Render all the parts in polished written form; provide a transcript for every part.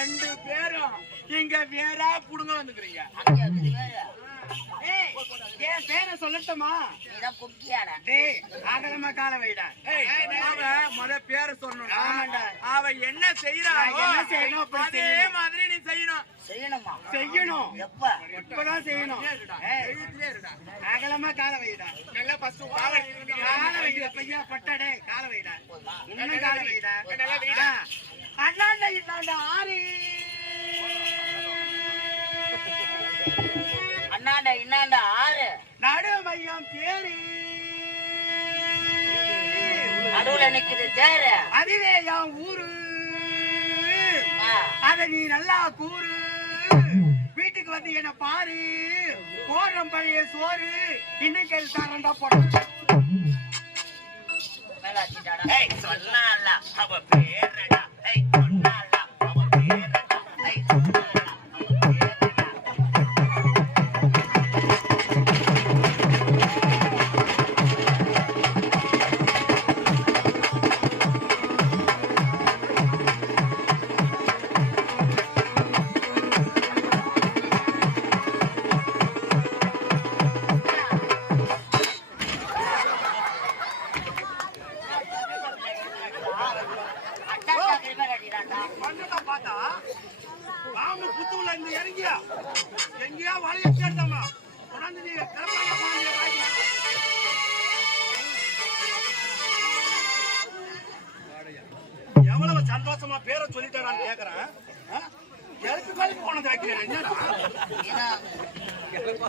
ரெண்டு பேரும் இங்க வேறா புடுங்க வந்துக்கிறீங்க. என் பேரை சொல்லட்டுமா? அகலமா கால வைடா. முத பேரை சொல்லணும். அவ என்ன செய்யறாங்க அதே மாதிரி நீ செய்யணும். செய்யணும். எப்பதான் செய்யணும்? அகலமா கால வைடா. நல்லா பசு கால வைடா. பையா பட்டடே கால வைடா. இன்னும் கால வைடா. அண்ணாண்ட இல்லாண்ட ஆறு அண்ணாண்ட இன்னாண்ட ஆறு நடு மையம் தேரு நடுவுல நிக்குது தேரு அதுவே என் ஊரு. அத நீ நல்லா கூறு. வீட்டுக்கு வந்து என்ன பாரு. போடுறம் பழைய சோறு இன்னைக்கு தரண்டா போட சொன்னால அவ பேரடா. சொன்னால அவ பேரடா. பார்த்தா ராம புத்துள்ள இந்த இறங்கியா எங்கேயா வளைய சேர்த்தமா உணர்ந்து நீங்க எவ்வளவு சந்தோஷமா பேரை சொல்லிட்டேன் நான் கேக்குறேன். எழுத்து காலுக்கு போனது வைக்கிறேன்.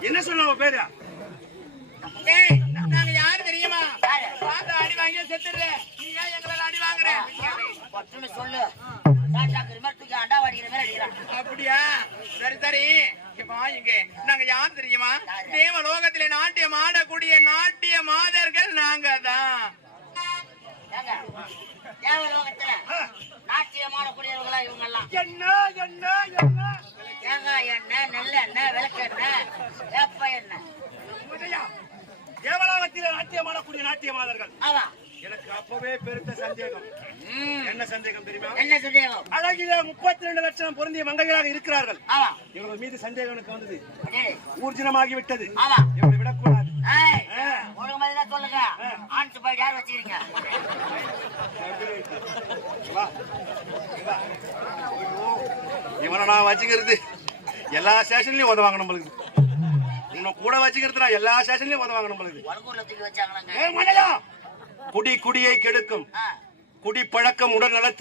என்ன சொன்ன பேரு? நாங்க யாரு தெரியுமா? அடி வாங்கி செத்துடுற. நீ ஏன் எங்களால அடி வாங்குற? சொல்லு. அப்படியா? சரி சரி. இங்க நாங்க யார் தெரியுமா? தேவலோகத்திலே நாட்டியம் ஆடக்கூடிய நாட்டிய மாதர்கள் நாங்க தான். தேவலோகத்துல நாட்டியம் ஆடக்கூடியவர்களா இவங்க எல்லாம்? என்ன என்ன என்ன? தேங்காய் எண்ணெய், நெல்லெண்ணெய், விளக்கெண்ணெய், வேப்ப எண்ணெய். தேவலோகத்திலே நாட்டியம் ஆடக்கூடிய நாட்டிய மாதர்கள். ஆமா. எனக்கு அப்பவே பெருத்த சந்தேகம். என்ன சந்தேகம் தெரியுமா? என்ன சந்தேகம்? அழகில 32 லட்சம் பொருந்திய மங்கைகளாக இருக்கிறார்கள். ஆமா. இவர்கள் மீது சந்தேகம் எனக்கு வந்தது. ஊர்ஜினமாகி விட்டது. ஆமா. இவரை விடக்கூடாது. ஒரு மாதிரி தான் சொல்லுங்க. ஆன்ஸ் போய் யார் வச்சிருக்கீங்க? இவனை நான் வச்சுக்கிறது எல்லா ஸ்டேஷன்லயும் உதவாங்க நம்மளுக்கு. உன்னை கூட வச்சுக்கிறது நான் எல்லா ஸ்டேஷன்லயும் உதவாங்க நம்மளுக்கு. வச்சாங்க குடி குடியை கெடுக்கும். குடி பழக்கம் உடல் நல